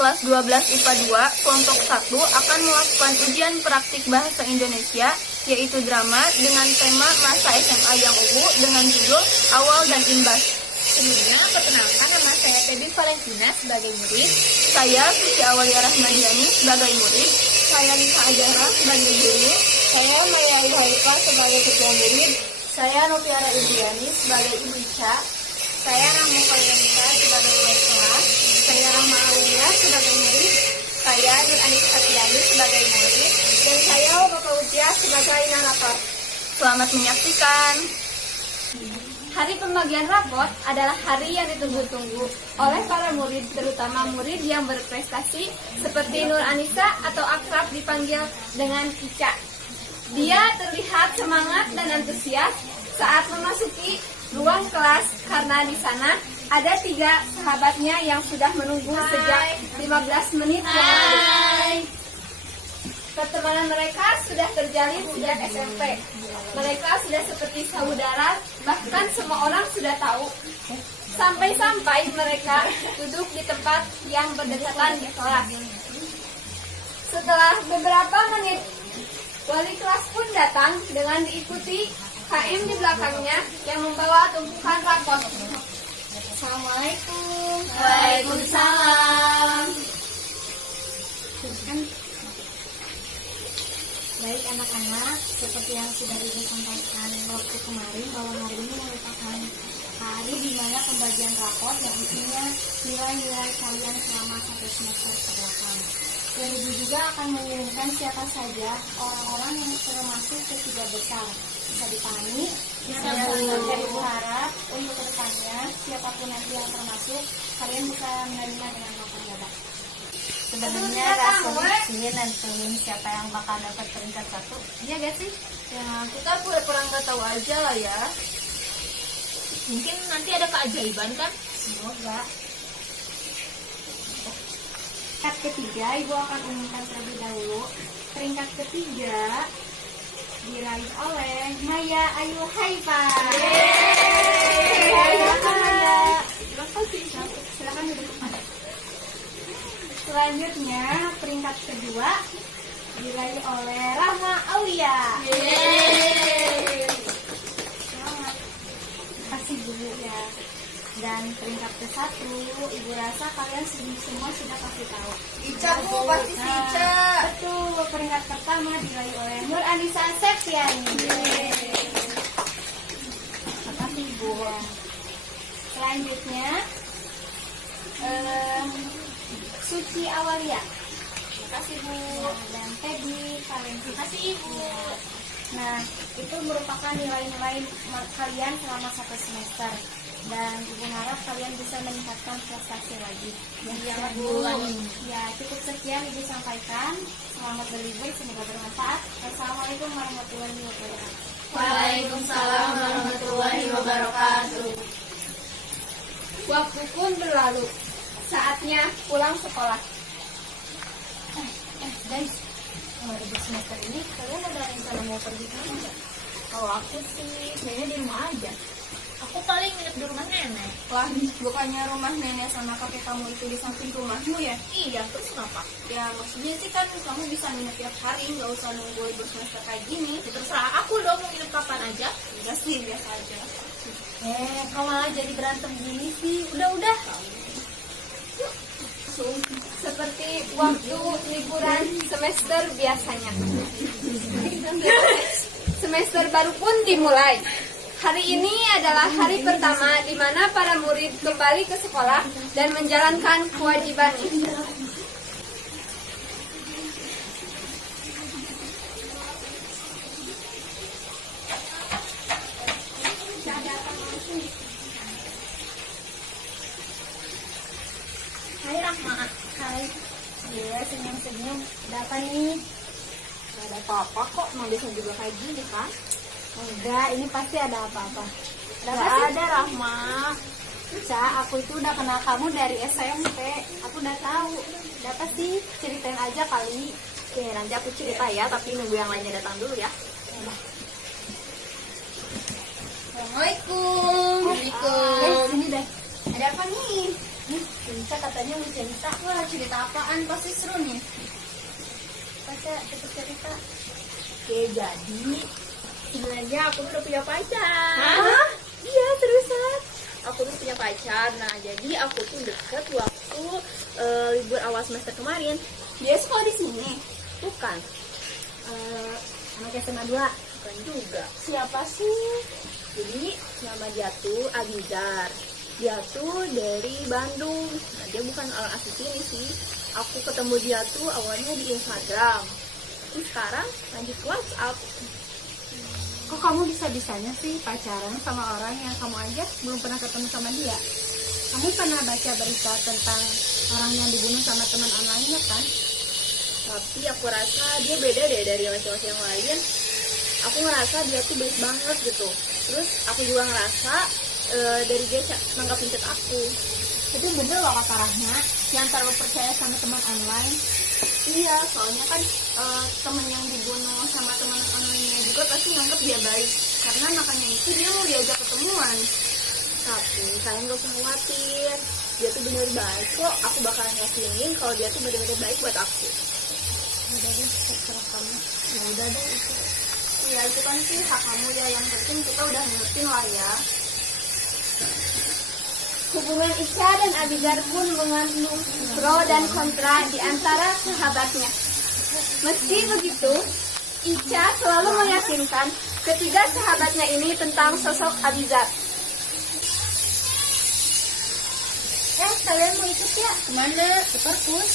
kelas 12 IPA 2, kelompok 1 akan melakukan ujian praktik bahasa Indonesia, yaitu drama dengan tema masa SMA yang ungu dengan judul Awal dan Imbas. Sebelumnya, perkenalkan nama saya Feby Valentina sebagai murid. Saya Suci Awalia Rahmadiani sebagai murid. Saya Nisa Ajara sebagai guru. Saya Maya Ihaifah sebagai ketua murid. Saya Noviara Indriani sebagai ibu Ica. Saya Rahma Fayanita sebagai wali kelas. Saya Rahma Aulia sebagai murid. Saya Nur Anis Satiani sebagai murid. Dan saya Bapak Ujia sebagai narator. Selamat menyaksikan. Hari pembagian raport adalah hari yang ditunggu-tunggu oleh para murid, terutama murid yang berprestasi seperti Nur Anissa atau akrab dipanggil dengan Ica. Dia terlihat semangat dan antusias saat memasuki ruang kelas karena di sana ada 3 sahabatnya yang sudah menunggu sejak 15 menit yang lalu. Pertemanan mereka sudah terjalin sejak SMP. Mereka sudah seperti saudara, bahkan semua orang sudah tahu. Sampai-sampai mereka duduk di tempat yang berdekatan di kelas. Setelah beberapa menit, wali kelas pun datang dengan diikuti KM di belakangnya yang membawa tumpukan rapor. Assalamualaikum. Waalaikumsalam. Baik anak-anak, seperti yang sudah Ibu sampaikan waktu kemarin bahwa hari ini merupakan hari di mana pembagian rapor yang isinya nilai-nilai kalian selama 1 semester ke belakang. Dan Ibu juga akan mengumumkan siapa saja orang-orang yang termasuk ke 3 besar. Bisa dipahami? Bisa. Dan Ibu harap untuk kedepannya siapapun nanti yang termasuk, kalian bisa menerima dengan lapang dada. Sebenarnya rasanya sih nentuin siapa yang bakal dapat peringkat 1. Iya gak sih? Ya kita pura-pura nggak tahu aja lah ya. Mungkin nanti ada keajaiban kan? Semoga. Peringkat ketiga, Ibu akan umumkan terlebih dahulu. Peringkat ketiga diraih oleh Maya Ayu Haifa. Silakan Maya. Silakan duduk. Selanjutnya, peringkat kedua diraih oleh Rahma Aulia. Selamat. Kasih dulu ya. Dan peringkat ke-1, Ibu rasa kalian semua sudah pasti tahu. Ica Bu, pasti si Ica. Betul, peringkat pertama diraih oleh Nur Anissa Septiani. Makasih Ibu. Selanjutnya, Suci Awalia. Makasih Bu. Dan Feby Valentina. Makasih Ibu. Nah, itu merupakan nilai-nilai kalian selama 1 semester. Dan Ibu harap kalian bisa meningkatkan prestasi lagi. Iya Bu. Ya, cukup sekian Ibu sampaikan. Selamat berlibur, semoga bermanfaat. Wassalamualaikum warahmatullahi wabarakatuh. Waalaikumsalam warahmatullahi wabarakatuh. Waktu pun berlalu. Saatnya pulang sekolah. Guys, di semester ini kalian ada rencana mau pergi kemana nggak? Kalau aku sih kayaknya di rumah aja. Aku paling nginep di rumah nenek. Lah, bukannya rumah nenek sama kakek kamu itu di samping rumahmu ya? Iya, terus kenapa? Ya maksudnya sih kan kamu bisa nginep tiap hari, nggak usah nunggu libur semester kayak gini. Ya, terserah aku dong mau nginep kapan aja. Enggak sih, biasa aja. Kau malah jadi berantem gini sih. Udah. Seperti waktu liburan semester biasanya. Semester baru pun dimulai. Hari ini adalah hari pertama di mana para murid kembali ke sekolah dan menjalankan kewajibannya. Hai Rahma. Hai. Iya, senyum-senyum. Ada apa nih? Gak ada apa-apa kok, emang biasa juga kayak gini kan? Enggak, ini pasti ada apa-apa. Gak ada Rahma. Ca, aku itu udah kenal kamu dari SMP. Aku udah tahu. Ada apa sih? Ceritain aja kali. Oke, nanti aku cerita ya, tapi nunggu yang lainnya datang dulu ya. Assalamualaikum. Sini deh. Ada apa nih? Cerita katanya mau cerita. Wah, cerita apaan? Pasti seru nih. Baca itu cerita. Oke, jadi sebenarnya aku tuh udah punya pacar. Hah? Iya, seriusan. Aku tuh punya pacar. Nah, jadi aku tuh deket waktu libur awal semester kemarin. Dia sekolah di sini. Bukan, Anak SMA 2. bukan juga. Siapa sih? Jadi nama dia tuh Abizar. Dia tuh dari Bandung. Nah, dia bukan orang asli sini sih. Aku ketemu dia tuh awalnya di Instagram. Terus sekarang lanjut ke WhatsApp. Kok kamu bisa-bisanya sih pacaran sama orang yang kamu aja belum pernah ketemu sama dia? Kamu pernah baca berita tentang orang yang dibunuh sama teman online kan? Tapi aku rasa dia beda deh dari laki-laki yang lain. Aku ngerasa dia tuh baik banget gitu. Terus aku juga ngerasa dari dia nanggapin chat aku. Itu bener loh kata Rahma, yang terlalu percaya sama teman online. Iya, soalnya kan temen yang dibunuh sama teman online-nya juga pasti nganggap dia baik. Karena makanya itu dia mau diajak ketemuan. Tapi kalian gak usah khawatir. Dia tuh bener baik kok. Aku bakalan yakinin kalau dia tuh bener-bener baik buat aku. Udah deh, terserah kamu. Ya udah deh itu. Iya itu kan sih hak kamu ya. Yang penting kita udah ngertiin lah ya. Hubungan Ica dan Abizar pun mengandung pro dan kontra di antara sahabatnya. Meski begitu, Ica selalu meyakinkan ketiga sahabatnya ini tentang sosok Abizar. Kalian mau ikut ya? Kemana? Ke perpus.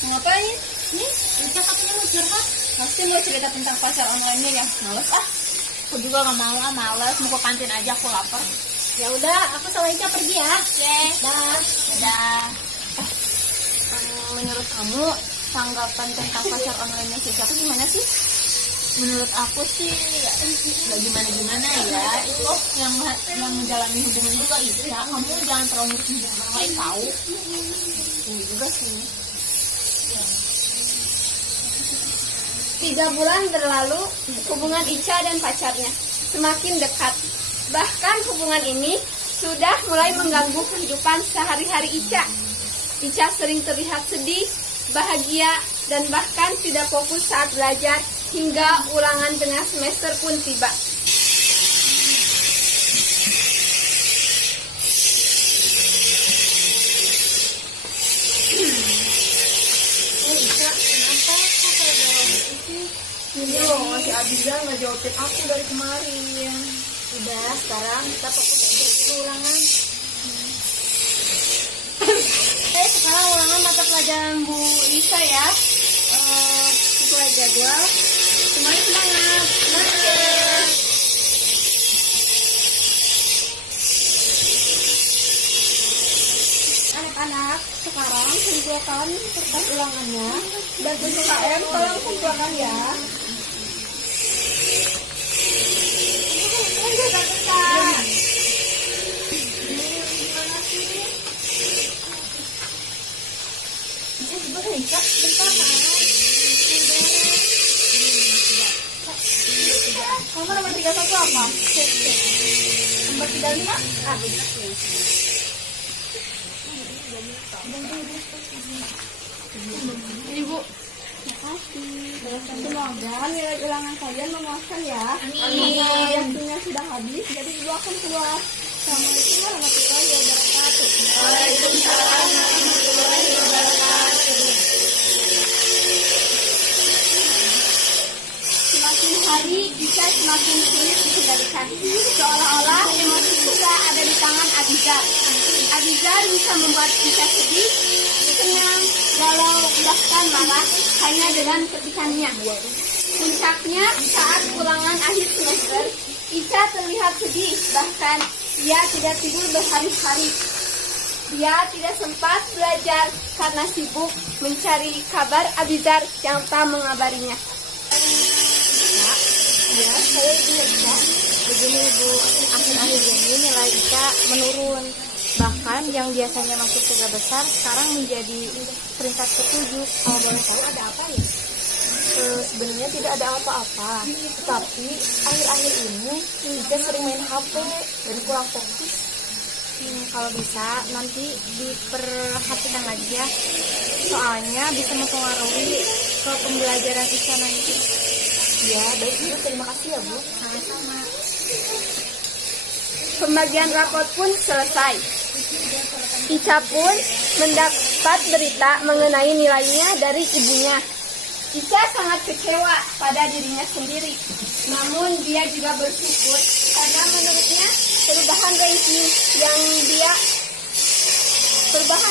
Mau ngapain? Nih, Ica katanya mau curhat. Pasti mau cerita tentang pacar online-nya ya. Males ah. Aku juga gak mau, males. Mau ke kantin aja, aku lapar. Ya udah, aku sama Ica pergi ya. Oke. Dah. Dadah. Menurut kamu tanggapan tentang pacar online-nya si Ica tuh gimana sih? Menurut aku sih gak gimana-gimana ya. Itu loh yang menjalani hubungan juga Ica. Kamu jangan terlalu ngurusin orang lain tahu. Ini juga sih. 3 bulan berlalu, hubungan Ica dan pacarnya semakin dekat. Bahkan hubungan ini sudah mulai mengganggu kehidupan sehari-hari Ica. Ica sering terlihat sedih, bahagia, dan bahkan tidak fokus saat belajar hingga ulangan tengah semester pun tiba. Ica, kenapa? Kok kayak galau gitu sih? Ini loh, si Abizar nggak jawab chat aku dari kemarin. Udah, sekarang kita fokus aja dulu ulangan. Sekarang ulangan mata pelajaran Bu Lisa ya. Sesuai jadwal. Semuanya semangat. Semangat. Anak-anak, sekarang kumpulkan kertas ulangannya dan untuk KM tolong kumpulkan ya. Kamu nomor 31 apa? Nomor 35? Ini Bu. Semoga nilai ulangan kalian memuaskan ya. Amin. Waktunya sudah habis, jadi ibu akan keluar. Assalamualaikum warahmatullahi wabarakatuh. Waalaikumsalam warahmatullahi wabarakatuh. Semakin hari Ica semakin sulit dikendalikan. Seolah-olah emosi Ica ada di tangan Abizar. Abizar bisa membuat Ica sedih, senang, galau, bahkan marah hanya dengan ketikannya. Puncaknya saat ulangan akhir semester, Ica terlihat sedih, bahkan ia tidak tidur berhari-hari. Dia tidak sempat belajar karena sibuk mencari kabar Abizar yang tak mengabarinya. Ya, saya Ica. Begini Bu, akhir-akhir ini nilai Ica menurun. Bahkan yang biasanya masuk 3 besar sekarang menjadi peringkat ke-7. Kalau boleh tahu ada apa ya? Sebenarnya tidak ada apa-apa, tapi akhir-akhir ini Ica sering main HP dan kurang fokus. Kalau bisa nanti diperhatikan lagi ya. Soalnya bisa mempengaruhi ke pembelajaran Ica nanti. Ya, baik Bu, terima kasih ya Bu. Sama-sama. Pembagian rapot pun selesai. Ica pun mendapat berita mengenai nilainya dari ibunya. Ica sangat kecewa pada dirinya sendiri. Namun dia juga bersyukur karena menurutnya perubahan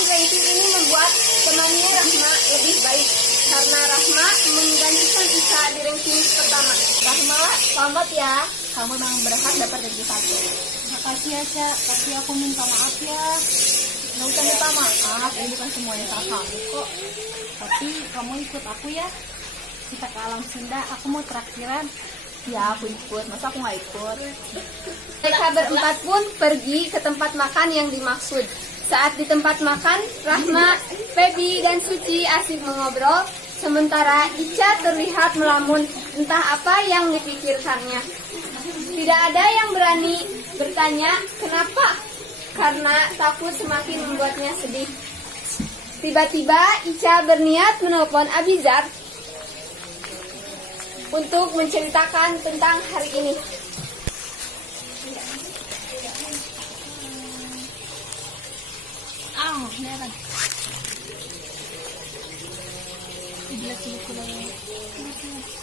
ranking ini membuat temannya Rahma lebih baik. Karena Rahma menggantikan Ica di ranking pertama. Rahma, selamat ya. Kamu memang berhak dapat ranking 1. Makasih ya, Ca. Tapi aku minta maaf ya. Nggak usah minta maaf, ini bukan semuanya salah kamu kok. Tapi kamu ikut aku ya. Kita ke alam Sunda, aku mau traktiran. Ya, aku ikut. Masa aku nggak ikut? Mereka berempat pun pergi ke tempat makan yang dimaksud. Saat di tempat makan, Rahma, Feby, dan Suci asik mengobrol. Sementara Ica terlihat melamun, entah apa yang dipikirkannya. Tidak ada yang berani bertanya kenapa, karena takut semakin membuatnya sedih. Tiba-tiba Ica berniat menelpon Abizar untuk menceritakan tentang hari ini.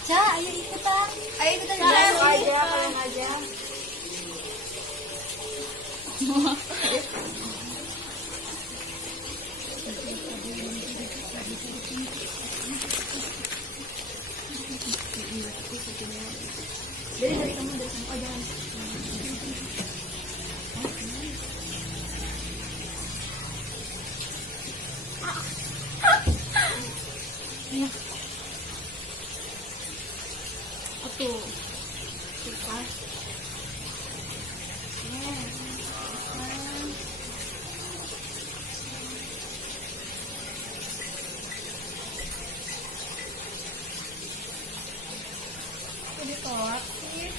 Ca, ayo ikutan. Ayo kita jalan aja, kalian aja. Dari kamu oh jangan. Oke. Ditolak sih.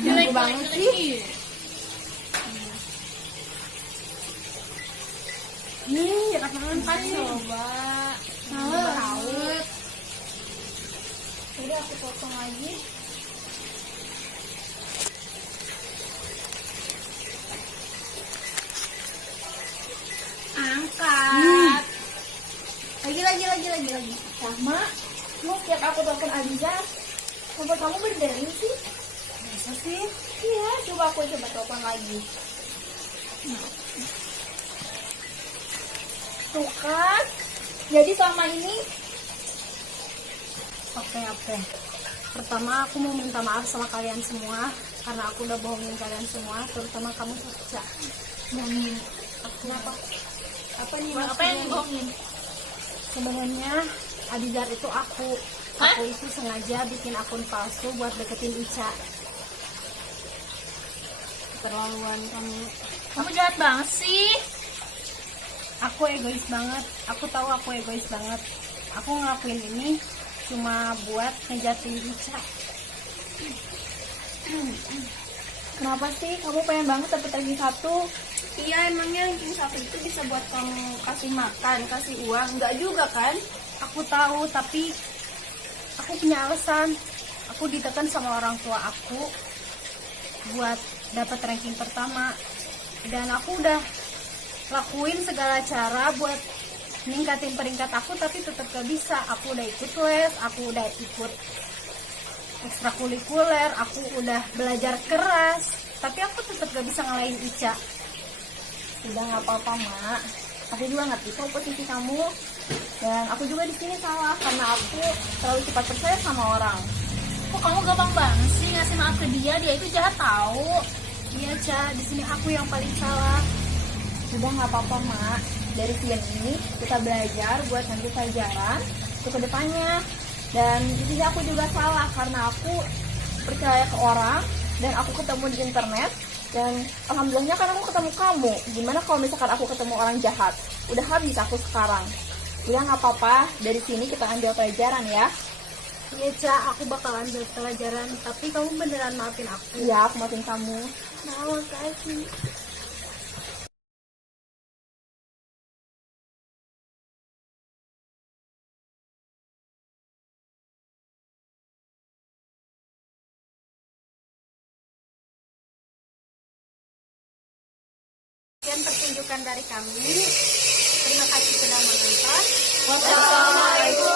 Jelek banget sih. Nih, apaan kan coba. Tahu. Udah aku potong lagi. Angkat. Lagi. Sama. Lu setiap aku telepon Abiza, sampai kamu berdering sih. Masa sih? Iya, coba telepon lagi. Tuh kan. Jadi selama ini Oke. Pertama aku mau minta maaf sama kalian semua karena aku udah bohongin kalian semua, terutama kamu Ca. bohongin. Kenapa? Apa nih? Apa yang dibohongin? Sebenarnya Abizar itu aku itu sengaja bikin akun palsu buat deketin Ica. Keterlaluan kamu. Kamu jahat banget sih. Aku egois banget. Aku tahu aku egois banget. Aku ngelakuin ini cuma buat ngejatuhin Ica. Kenapa sih kamu pengen banget dapet ranking 1? Iya, emangnya ranking 1 itu bisa buat kamu kasih makan, kasih uang? Enggak juga kan? Aku tahu, tapi aku punya alasan. Aku ditekan sama orang tua aku buat dapat ranking pertama. Dan aku udah lakuin segala cara buat ningkatin peringkat aku, tapi tetap gak bisa. Aku udah ikut les, aku udah ikut ekstrakurikuler, aku udah belajar keras, tapi aku tetap gak bisa ngalahin Ica. Udah nggak apa-apa, Mak. Aku juga ngerti kok posisi kamu. Dan aku juga di sini salah karena aku terlalu cepat percaya sama orang. Kok kamu gampang banget sih ngasih maaf ke dia? Dia itu jahat tahu. Iya, Ca, di sini aku yang paling salah. Udah nggak apa-apa, Mak. Dari sini kita belajar buat nanti pelajaran untuk kedepannya. Dan di sini aku juga salah karena aku percaya ke orang dan aku ketemu di internet. Dan alhamdulillahnya kan aku ketemu kamu. Gimana kalau misalkan aku ketemu orang jahat? Udah habis aku sekarang. Udah nggak apa-apa. Dari sini kita ambil pelajaran ya. Iya, Ca, aku bakalan buat pelajaran, tapi kamu beneran maafin aku. Iya, aku maafin kamu. Nah, makasih. Sekian pertunjukan dari kami. Terima kasih sudah menonton. Wassalamualaikum